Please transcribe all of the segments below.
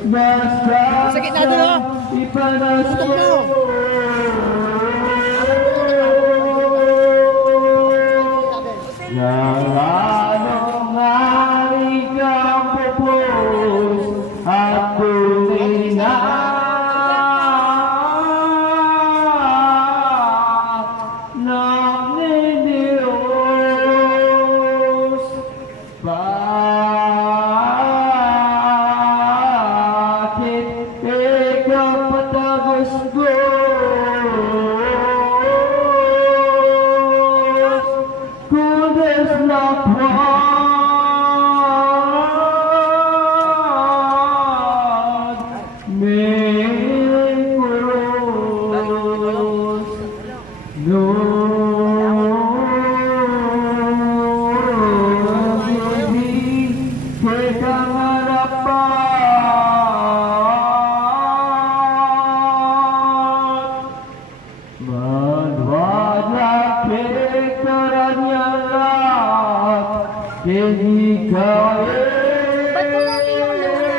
Sakit na doon, oh. Putok na, oh. Anong hari kang pupus at tunay na nagniniyos. Bakit ikaw patagos-gos kung there's not one may cross no hindi kitang harapan Madwala kekaranya lahat ikaw Ba't mo lagi yung luna?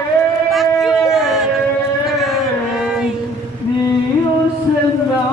Diyos na